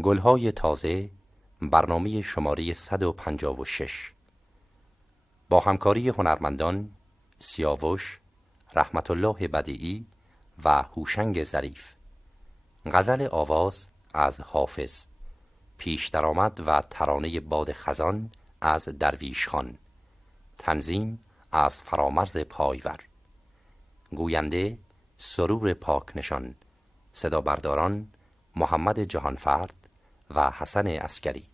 گلهای تازه، برنامه شماره 156 با همکاری هنرمندان سیاوش، رحمت الله بدیعی و هوشنگ ظریف. غزل آواز از حافظ، پیش درآمد و ترانه باد خزان از درویش خان، تنظیم از فرامرز پایور، گوینده سرور پاک نشان، صدا برداران محمد جهانفرد و حسن عسکری.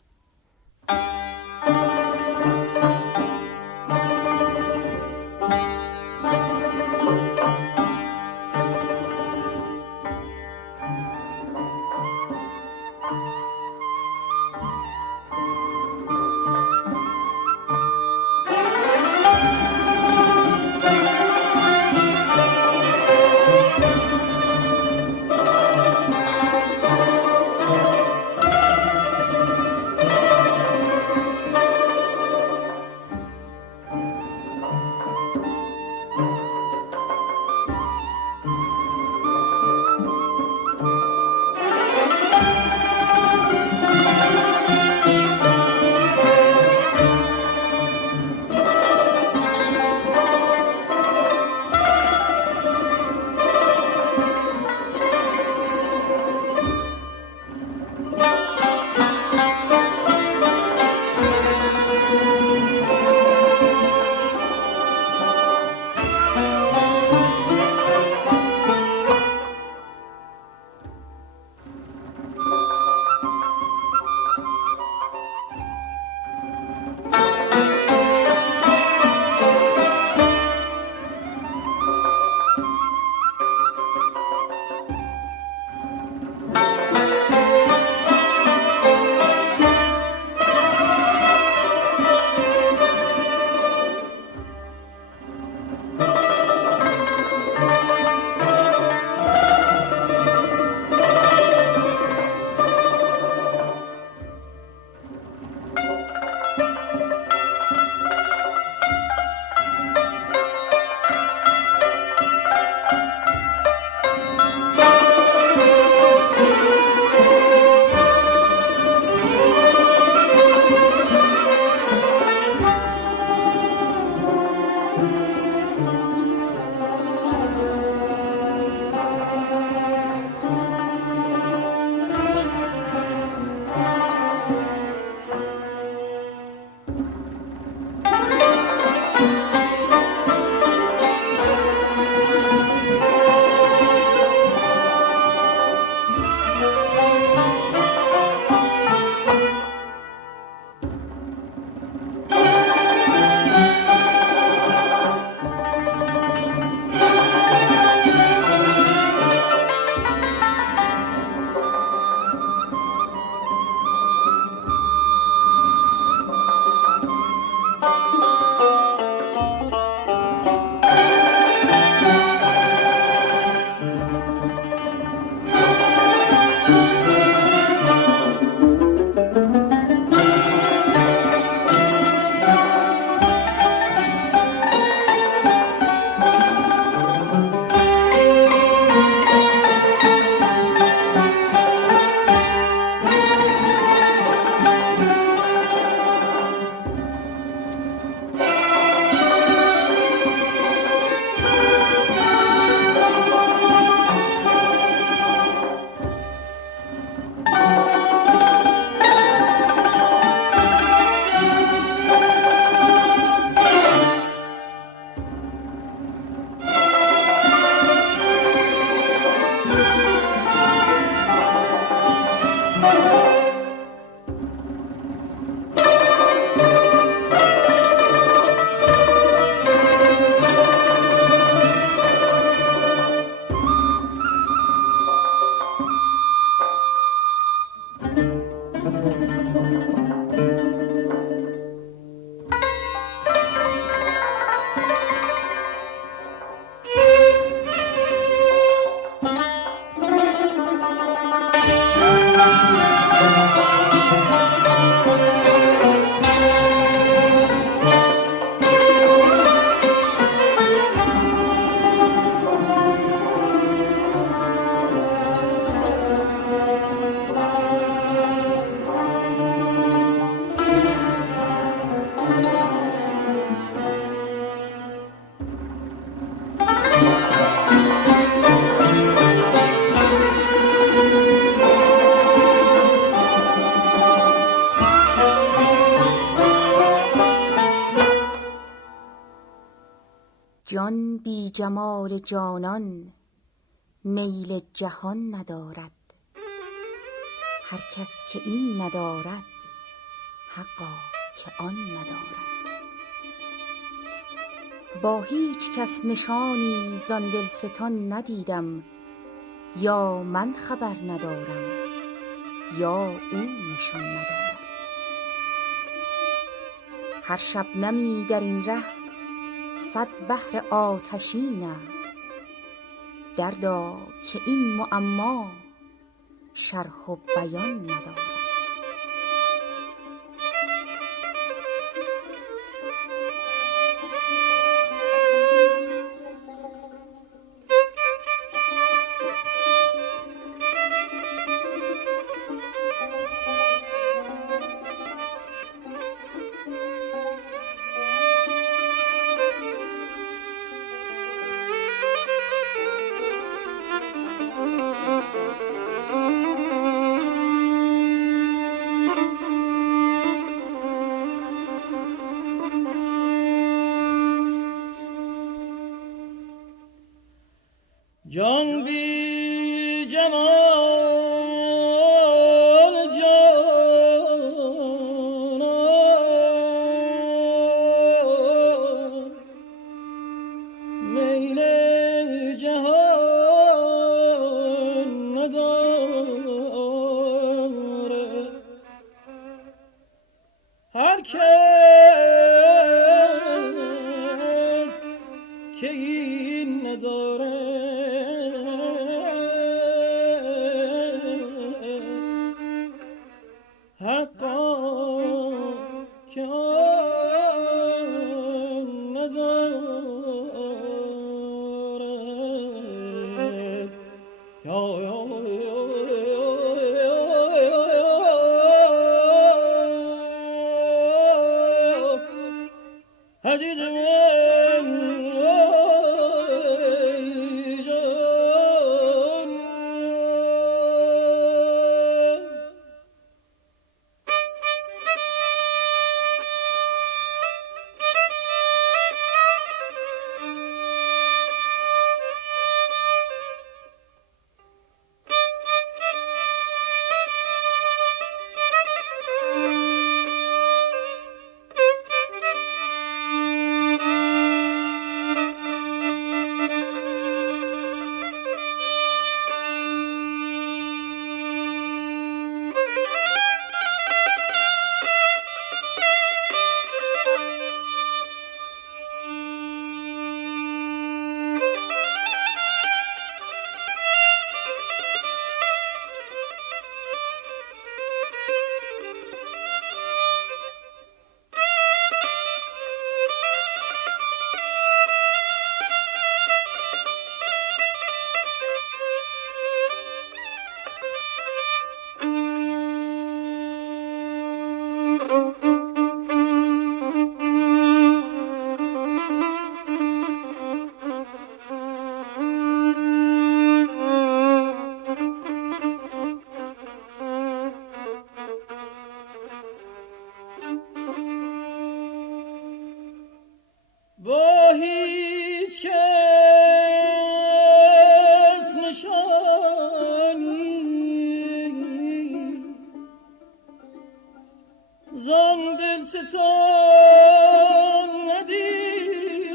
زان بی جمال جانان میل جهان ندارد. هر کس که این ندارد حقا که آن ندارد. با هیچ کس نشانی زان دلستان ندیدم، یا من خبر ندارم یا او نشان ندارد. هر شبنمی در این ره صد بحر آتشین است. دردا که این معما شرح و بیان ندارد. جان بی جمال جانان میل جهان نداره. هر کس که این نداره با هیچ کس نشانی زان دلستان ندیدم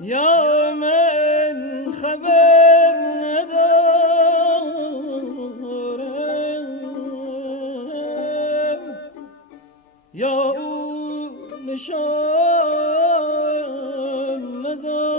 یا من خبر ندارم یا او نشان ندارم.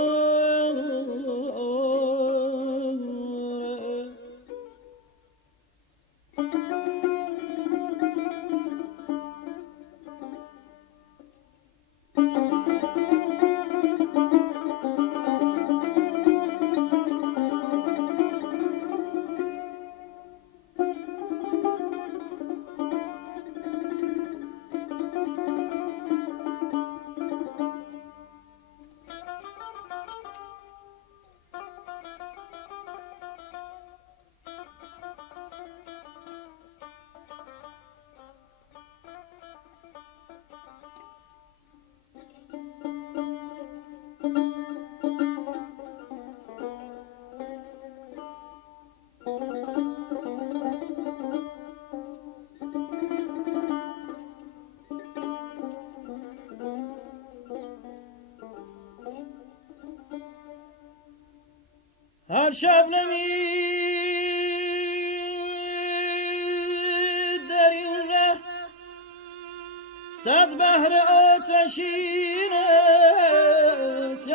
هر شب نمی در این ره صد بحر آتشین است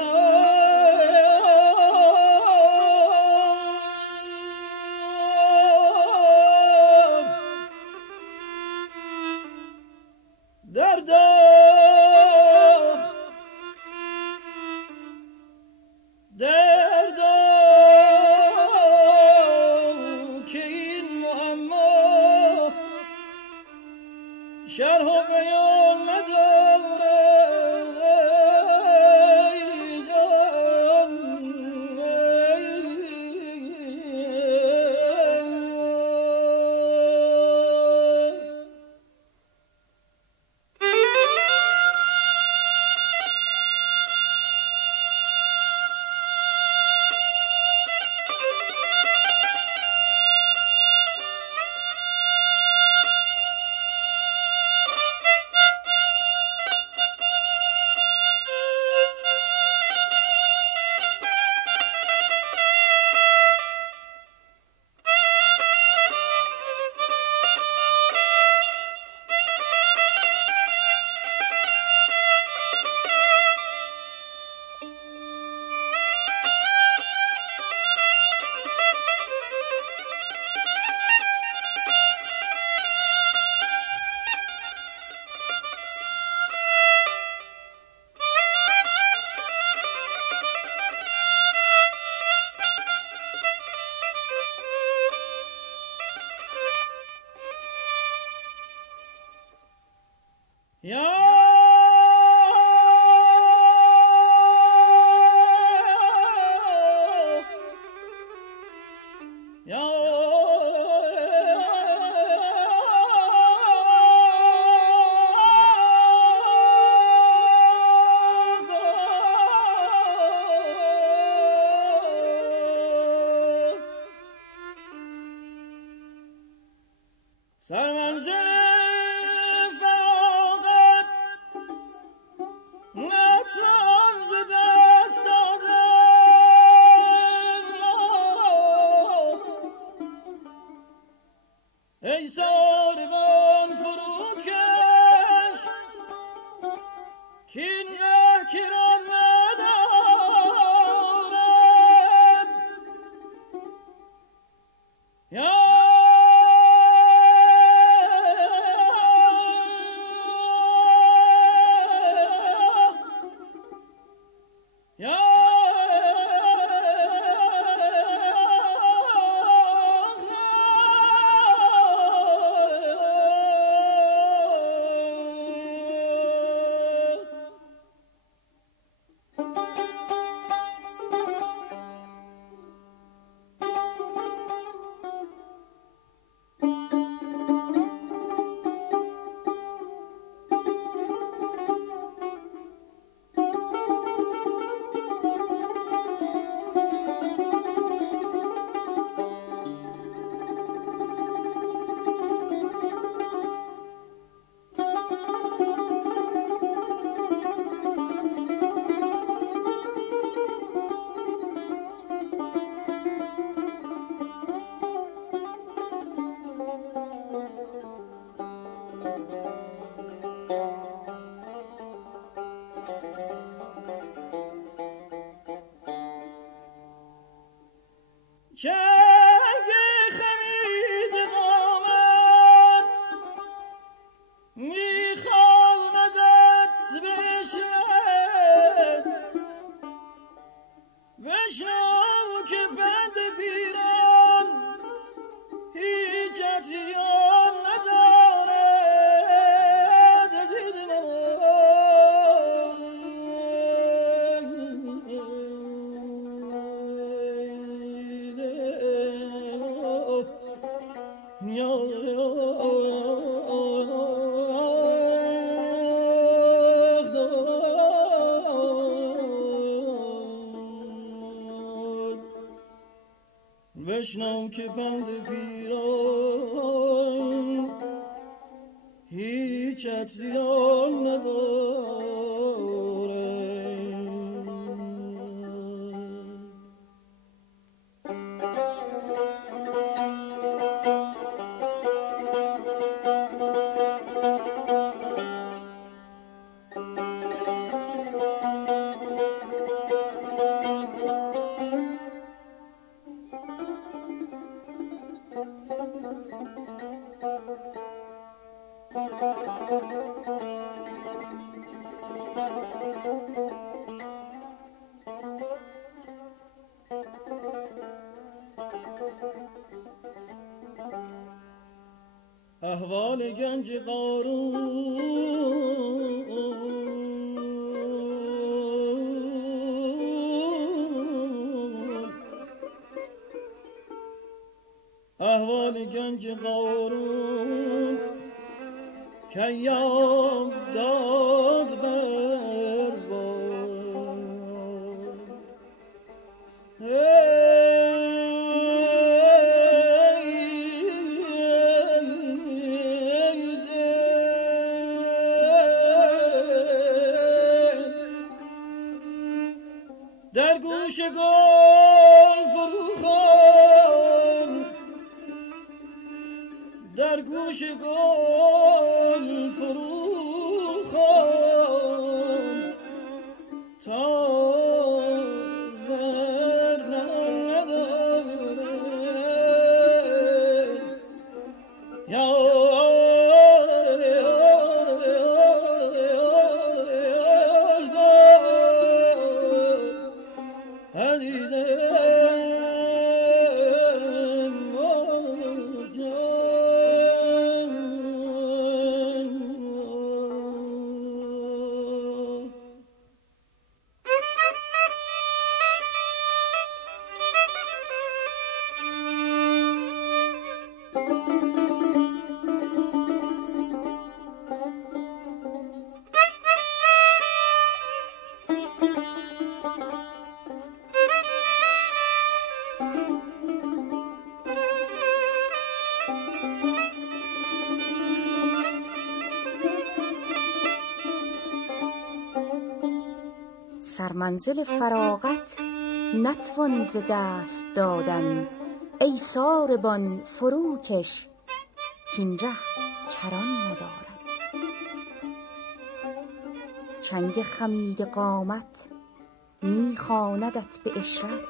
شرح و بیان نداره سرمنزل فراغت نتوان ز دست دادن ای ساربان فروکش کین ره کران ندارد چنگ خمید قامت میخواندت بشنو که بند پیران هیچ اتیان ندارد بشنو که بند پیران هیچ اتیان نداره احوال گنج قارون احوال گنج قارون که یام داد بر باد در گوش گل فروخان در گوش گل فروخان تا زر نداره سرمنزل فراغت نتوان ز دست دادن، ای ساربان فروکش کین ره کران ندارد. چنگ خمید قامت میخواندت به عشرت،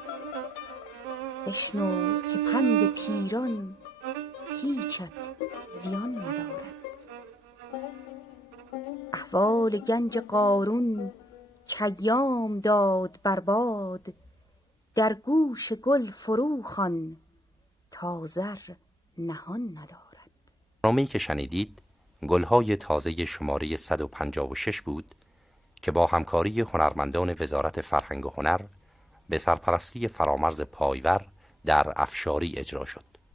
بشنو که پند پیران هیچت زیان ندارد. احوال گنج قارون کیام داد بر باد، در گوش گل فروخوان تا زر نهان ندارد. برنامه‌ای که شنیدید گلهای تازه شماره 156 بود که با همکاری هنرمندان وزارت فرهنگ و هنر به سرپرستی فرامرز پایور در افشاری اجرا شد.